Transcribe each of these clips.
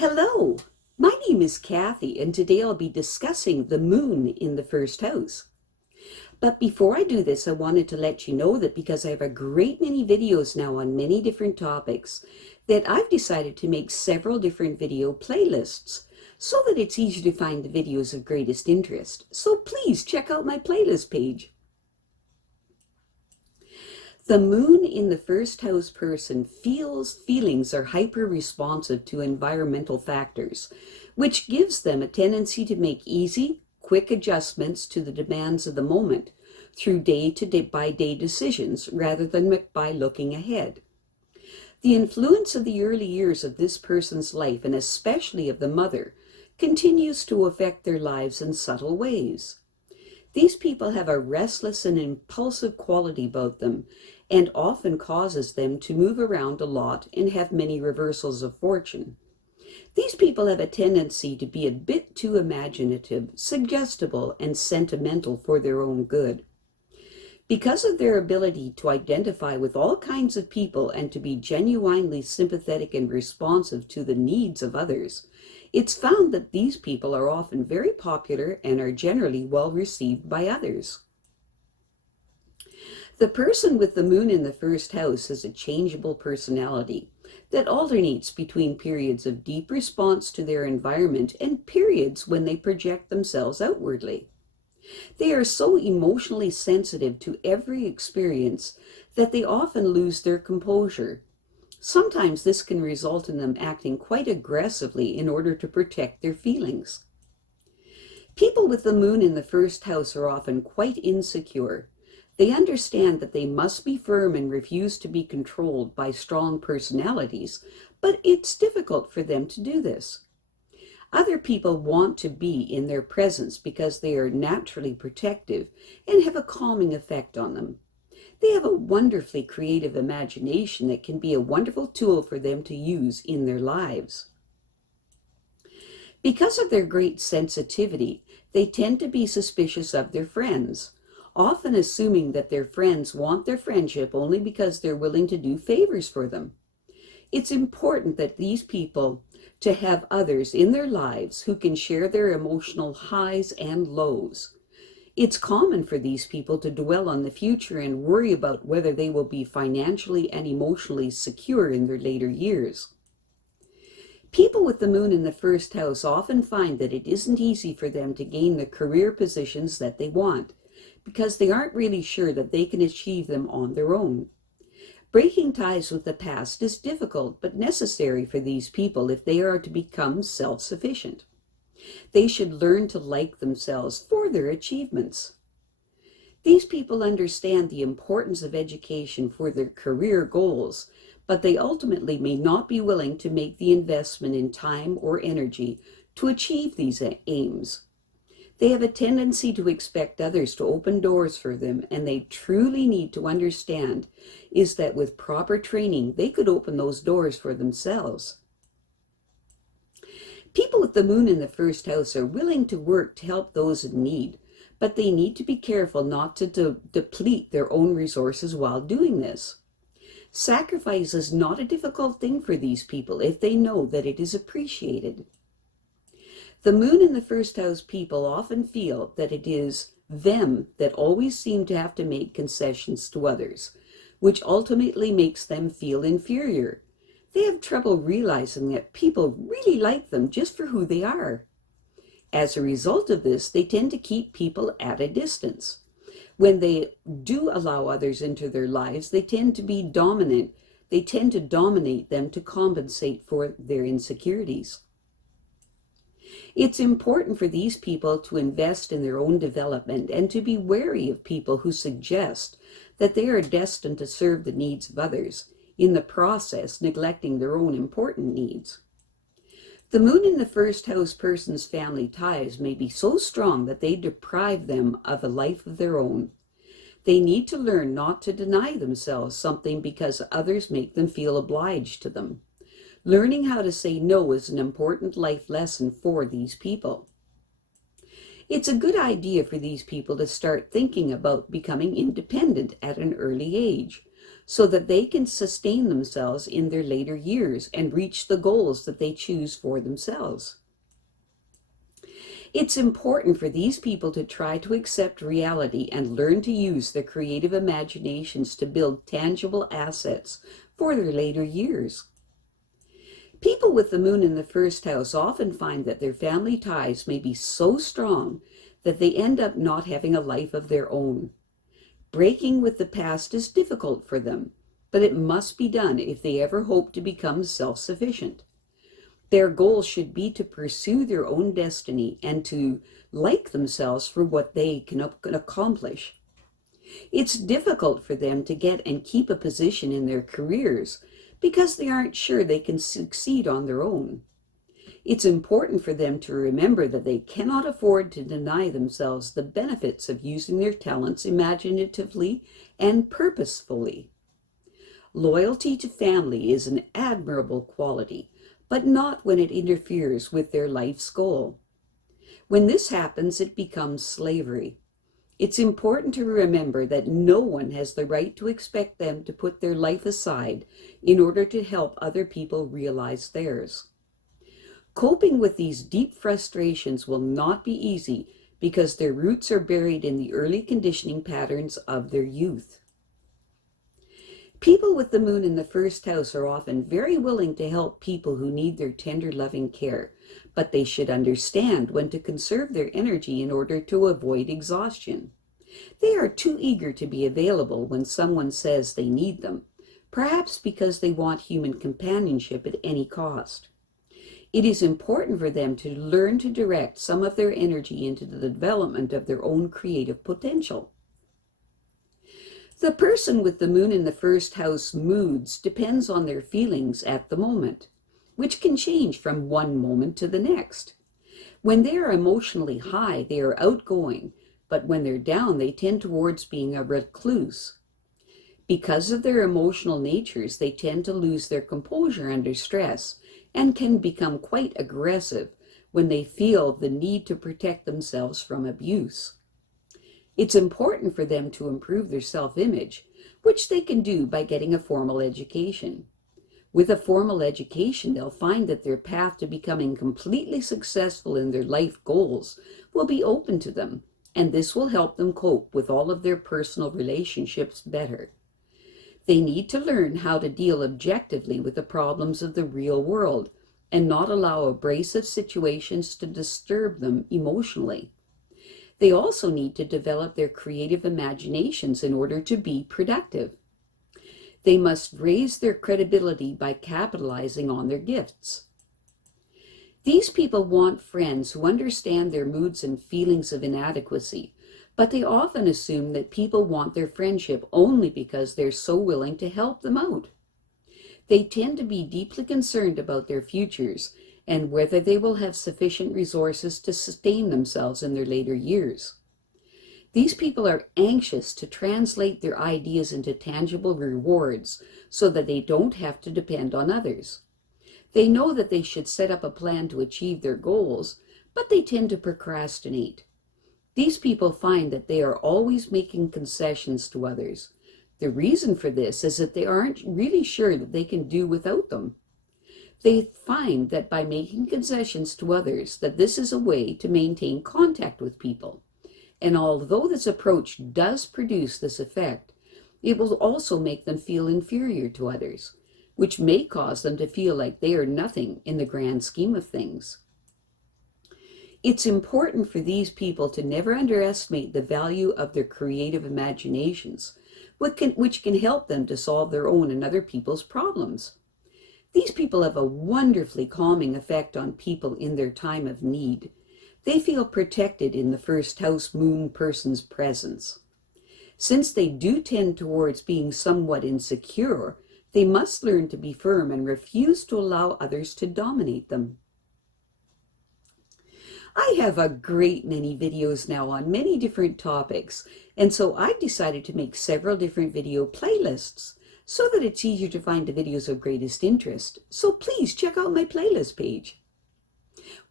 Hello, my name is Kathy, and today I'll be discussing the moon in the first house. But before I do this, I wanted to let you know that because I have a great many videos now on many different topics, that I've decided to make several different video playlists so that it's easy to find the videos of greatest interest. So please check out my playlist page. The moon in the first house person feelings are hyper-responsive to environmental factors, which gives them a tendency to make easy, quick adjustments to the demands of the moment through day-to-day decisions rather than by looking ahead. The influence of the early years of this person's life, and especially of the mother, continues to affect their lives in subtle ways. These people have a restless and impulsive quality about them, and often causes them to move around a lot and have many reversals of fortune. These people have a tendency to be a bit too imaginative, suggestible, and sentimental for their own good. Because of their ability to identify with all kinds of people and to be genuinely sympathetic and responsive to the needs of others, it's found that these people are often very popular and are generally well received by others. The person with the moon in the first house has a changeable personality that alternates between periods of deep response to their environment and periods when they project themselves outwardly. They are so emotionally sensitive to every experience that they often lose their composure. Sometimes this can result in them acting quite aggressively in order to protect their feelings. People with the moon in the first house are often quite insecure. They understand that they must be firm and refuse to be controlled by strong personalities, but it's difficult for them to do this. Other people want to be in their presence because they are naturally protective and have a calming effect on them. They have a wonderfully creative imagination that can be a wonderful tool for them to use in their lives. Because of their great sensitivity, they tend to be suspicious of their friends, often assuming that their friends want their friendship only because they're willing to do favors for them. It's important that these people to have others in their lives who can share their emotional highs and lows. It's common for these people to dwell on the future and worry about whether they will be financially and emotionally secure in their later years. People with the moon in the first house often find that it isn't easy for them to gain the career positions that they want, because they aren't really sure that they can achieve them on their own. Breaking ties with the past is difficult but necessary for these people if they are to become self-sufficient. They should learn to like themselves for their achievements. These people understand the importance of education for their career goals, but they ultimately may not be willing to make the investment in time or energy to achieve these aims. They have a tendency to expect others to open doors for them, and they truly need to understand is that with proper training, they could open those doors for themselves. People with the moon in the first house are willing to work to help those in need, but they need to be careful not to deplete their own resources while doing this. Sacrifice is not a difficult thing for these people if they know that it is appreciated. The moon in the first house people often feel that it is them that always seem to have to make concessions to others, which ultimately makes them feel inferior. They have trouble realizing that people really like them just for who they are. As a result of this, they tend to keep people at a distance. When they do allow others into their lives, they tend to be dominant. They tend to dominate them to compensate for their insecurities. It's important for these people to invest in their own development and to be wary of people who suggest that they are destined to serve the needs of others, in the process neglecting their own important needs. The moon in the first house person's family ties may be so strong that they deprive them of a life of their own. They need to learn not to deny themselves something because others make them feel obliged to them. Learning how to say no is an important life lesson for these people. It's a good idea for these people to start thinking about becoming independent at an early age. so that they can sustain themselves in their later years and reach the goals that they choose for themselves. It's important for these people to try to accept reality and learn to use their creative imaginations to build tangible assets for their later years. People with the moon in the first house often find that their family ties may be so strong that they end up not having a life of their own. Breaking with the past is difficult for them, but it must be done if they ever hope to become self-sufficient. Their goal should be to pursue their own destiny and to like themselves for what they can accomplish. It's difficult for them to get and keep a position in their careers because they aren't sure they can succeed on their own. It's important for them to remember that they cannot afford to deny themselves the benefits of using their talents imaginatively and purposefully. Loyalty to family is an admirable quality, but not when it interferes with their life's goal. When this happens, it becomes slavery. It's important to remember that no one has the right to expect them to put their life aside in order to help other people realize theirs. Coping with these deep frustrations will not be easy because their roots are buried in the early conditioning patterns of their youth. People with the moon in the first house are often very willing to help people who need their tender, loving care, but they should understand when to conserve their energy in order to avoid exhaustion. They are too eager to be available when someone says they need them, perhaps because they want human companionship at any cost. It is important for them to learn to direct some of their energy into the development of their own creative potential. The person with the moon in the first house moods depends on their feelings at the moment, which can change from one moment to the next. When they are emotionally high, they are outgoing, but when they're down, they tend towards being a recluse. Because of their emotional natures, they tend to lose their composure under stress and can become quite aggressive when they feel the need to protect themselves from abuse. It's important for them to improve their self-image, which they can do by getting a formal education. With a formal education, they'll find that their path to becoming completely successful in their life goals will be open to them, and this will help them cope with all of their personal relationships better. They need to learn how to deal objectively with the problems of the real world and not allow abrasive situations to disturb them emotionally. They also need to develop their creative imaginations in order to be productive. They must raise their credibility by capitalizing on their gifts. These people want friends who understand their moods and feelings of inadequacy, but they often assume that people want their friendship only because they're so willing to help them out. They tend to be deeply concerned about their futures and whether they will have sufficient resources to sustain themselves in their later years. These people are anxious to translate their ideas into tangible rewards so that they don't have to depend on others. They know that they should set up a plan to achieve their goals, but they tend to procrastinate. These people find that they are always making concessions to others. The reason for this is that they aren't really sure that they can do without them. They find that by making concessions to others, that this is a way to maintain contact with people. And although this approach does produce this effect, it will also make them feel inferior to others, which may cause them to feel like they are nothing in the grand scheme of things. It's important for these people to never underestimate the value of their creative imaginations, which can help them to solve their own and other people's problems. These people have a wonderfully calming effect on people in their time of need. They feel protected in the first house moon person's presence. Since they do tend towards being somewhat insecure, they must learn to be firm and refuse to allow others to dominate them. I have a great many videos now on many different topics, and so I've decided to make several different video playlists so that it's easier to find the videos of greatest interest. So please check out my playlist page.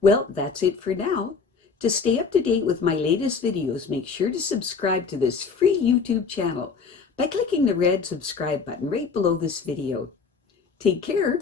Well, that's it for now. To stay up to date with my latest videos, make sure to subscribe to this free YouTube channel by clicking the red subscribe button right below this video. Take care.